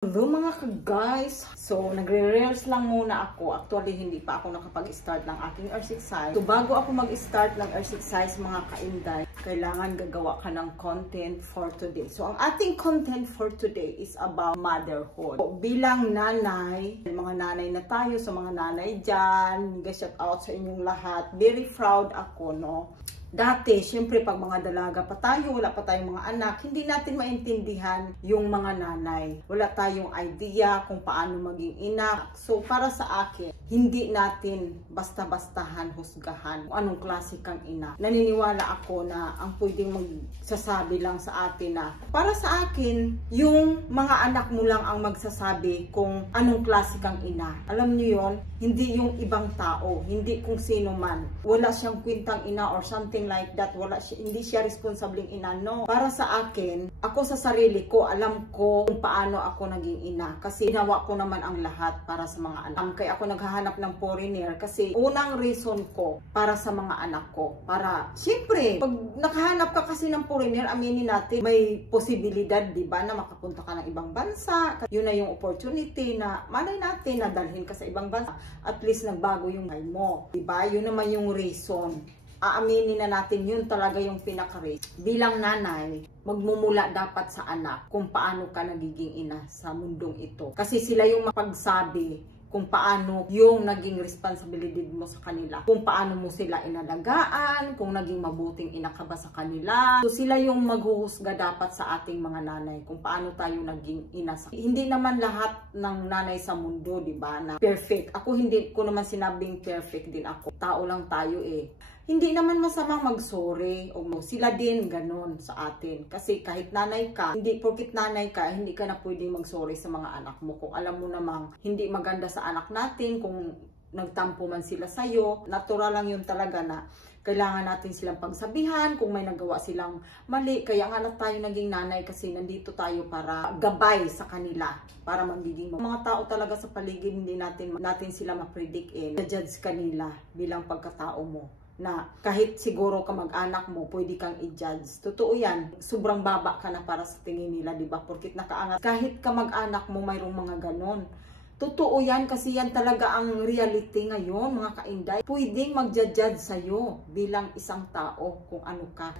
Hello mga ka-guys! So, nagre-reels lang muna ako. Actually, hindi pa ako nakapag-start ng aking exercise. So, bago ako mag-start ng exercise mga ka-inday, kailangan gagawa ka ng content for today. So, ang ating content for today is about motherhood. So, bilang nanay, mga nanay na tayo, sa mga nanay dyan, shout out sa inyong lahat. Very proud ako, no? Dati, syempre, pag mga dalaga pa tayo, wala pa tayong mga anak, hindi natin maintindihan yung mga nanay. Wala tayong idea kung paano maging ina. So, para sa akin, hindi natin basta-bastahan, husgahan kung anong klase kang ina. Naniniwala ako na ang pwedeng magsasabi lang sa atin na, para sa akin, yung mga anak mo lang ang magsasabi kung anong klase kang ina. Alam niyo yon, hindi yung ibang tao, hindi kung sino man. Wala siyang kwintang ina or something like that, hindi siya responsableng ina, no. Para sa akin, ako sa sarili ko, alam ko kung paano ako naging ina kasi ginawa ko naman ang lahat para sa mga anak. Kaya ako naghahanap ng foreigner kasi unang reason ko para sa mga anak ko, para syempre, pag nakahanap ka kasi ng foreigner, aminin natin, may posibilidad, di ba, na makapunta ka ng ibang bansa. Yun na yung opportunity na malay natin na dalhin ka sa ibang bansa, at least nagbago yung buhay mo, di ba? Yun naman yung reason. Aaminin na natin, yun talaga yung pinaka-race. Bilang nanay, magmumula dapat sa anak kung paano ka nagiging ina sa mundong ito. Kasi sila yung mapagsabi kung paano yung naging responsibility mo sa kanila. Kung paano mo sila inalagaan, kung naging mabuting ina ka ba sa kanila. So sila yung maghuhusga dapat sa ating mga nanay kung paano tayo naging ina sa. Hindi naman lahat ng nanay sa mundo, di ba, na perfect. Ako hindi ko naman sinabing perfect din ako. Tao lang tayo eh. Hindi naman masamang mag-sorry o sila din ganun sa atin. Kasi kahit nanay ka, hindi porkit nanay ka, hindi ka na pwedeng mag-sorry sa mga anak mo. Kung alam mo namang hindi maganda sa anak natin, kung nagtampo man sila sa'yo, natural lang yun talaga na kailangan natin silang pagsabihan kung may nagawa silang mali. Kaya nga na tayo naging nanay kasi nandito tayo para gabay sa kanila, para magiging mga tao talaga sa paligid, hindi natin sila ma-predict judge kanila bilang pagkatao mo. Na kahit siguro kamag-anak mo, pwede kang i-judge. Totoo yan. Sobrang baba ka na para sa tingin nila, di ba? Porkit nakaangat. Kahit kamag-anak mo, mayroong mga ganon. Totoo yan kasi yan talaga ang reality ngayon, mga kainday. Pwedeng mag-judge sa'yo bilang isang tao kung ano ka.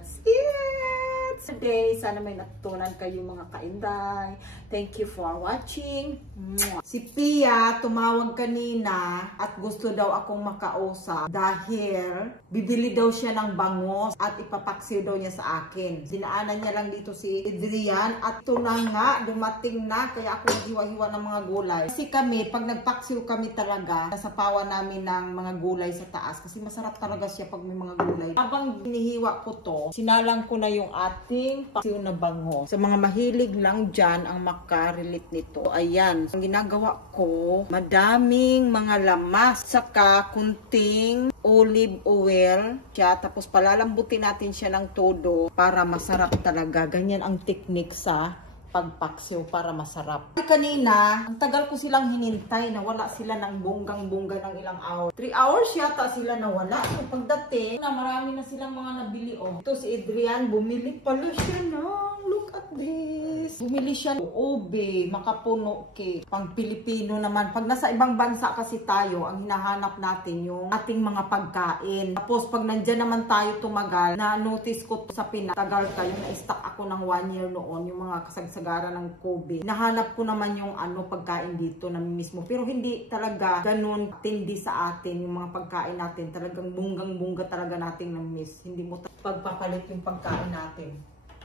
Today, sana may natutunan kayo mga kainday. Thank you for watching. Si Pia tumawag kanina at gusto daw akong makausap dahil bibili daw siya ng bangos at ipapaksiw daw niya sa akin. Dinaanan niya lang dito si Adrian at ito na nga, dumating na, kaya ako naghiwa-hiwa ng mga gulay. Kasi kami, pag nagpaksiw kami talaga, nasapawan namin ng mga gulay sa taas kasi masarap talaga siya pag may mga gulay. Habang hinihiwa ko to, sinalang ko na yung ating paksiw na bango. Sa mga mahilig lang dyan ang makarelate nito, ayan. Ang ginagawa ko, madaming mga lamas, saka kunting olive oil siya, tapos palalambutin natin siya ng todo para masarap talaga. Ganyan ang technique sa pagpaksiw para masarap. Kanina, ang tagal ko silang hinintay na wala sila ng bonggang-bongga ng ilang hour. 3 hours yata sila nawala. So pagdating, na marami na silang mga nabili. Oh. Ito si Adrian, bumili pala siya ng, look at this. Bumili siya ng ube, makapuno cake. Pang Pilipino naman. Pag nasa ibang bansa kasi tayo, ang hinahanap natin yung ating mga pagkain. Tapos pag nandyan naman tayo tumagal, na-notice ko sa Pinas, tagal kayo, na-stock ako ng 1 year noon, yung mga kasagsagara ng COVID. Nahanap ko naman yung pagkain dito na mismo. Pero hindi talaga ganun tindi sa atin yung mga pagkain natin. Talagang bunggang-bungga talaga natin na-miss. Hindi mo pagpapalit yung pagkain natin.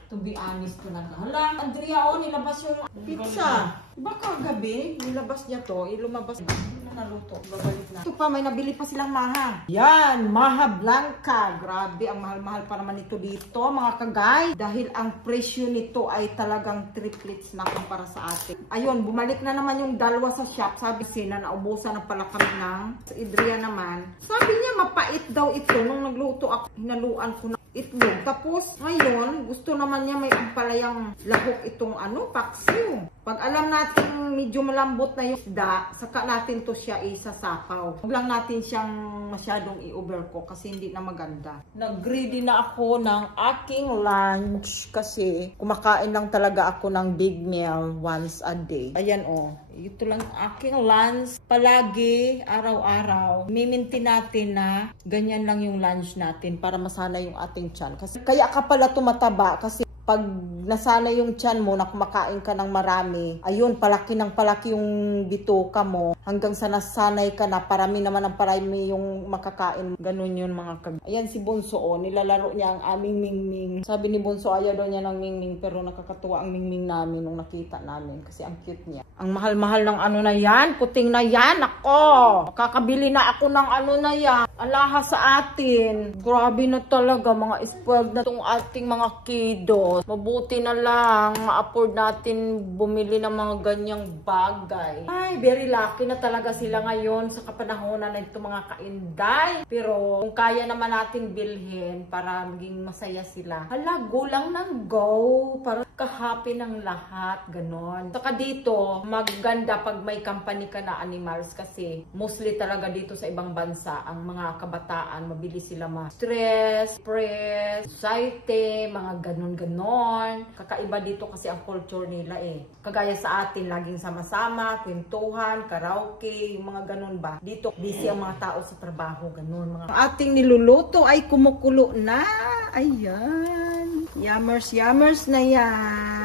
To be honest talaga. Hala, Andrea, nilabas yung pizza. Baka gabi, nilabas niya to, ilumabas. Hindi na naluto, babalik na. Ito pa, may nabili pa silang maha. Yan, maha blanca. Grabe, ang mahal-mahal pa naman ito dito, mga kagay. Dahil ang presyo nito ay talagang triplets na kumpara sa atin. Ayun, bumalik na naman yung dalawa sa shop. Sabi sina, naubusan na pala kami ng sa Adria naman. Sabi niya, mapait daw ito. Nung nagluto ako, hinaluan ko na itlog. Tapos, ngayon, gusto naman niya may ampalayang lahok itong paksiw. Pag alam natin medyo malambot na yung isda, saka natin to siya isasapaw. Huwag lang natin siyang masyadong i-overcook kasi hindi na maganda. Nag-ready na ako ng aking lunch kasi kumakain lang talaga ako ng big meal once a day. Ayan ito lang aking lunch. Palagi, araw-araw, mimintin natin na ganyan lang yung lunch natin para masana yung ating tiyan. Kasi kaya ka pala tumataba kasi pag nasana yung tiyan mo na kumakain ka ng marami, ayun, palaki ng palaki yung bituka mo hanggang sa nasanay ka na parami naman ang parami yung makakain. Ganun yun mga kag. Ayan si Bunso, nilalaro niya ang aming mingming. Sabi ni Bunso, ayaw daw niya ng mingming pero nakakatuwa ang mingming namin nung nakita namin kasi ang cute niya. Ang mahal-mahal ng na yan, puting na yan, ako! Kakabili na ako ng na yan. Alaha sa atin. Grabe na talaga, mga spoiled na itong ating mga kiddos. Mabuti na lang, ma-afford natin bumili ng mga ganyang bagay. Ay, very lucky na talaga sila ngayon sa kapanahonan na itong mga kainday. Pero kung kaya naman natin bilhin para maging masaya sila, hala, go lang ng go. Para ka-happy ng lahat, ganon. Saka dito, maganda pag may company ka na animals kasi mostly talaga dito sa ibang bansa, ang mga kabataan, mabilis sila ma-stress, press, anxiety, mga ganon-ganon. Kakaiba dito kasi ang culture nila Kagaya sa atin, laging sama-sama, kwentuhan, karaoke, yung mga ganon ba. Dito, busy ang mga tao sa trabaho, ganon. Ang ating niluluto ay kumukulo na. Ayan. Yummers na yan.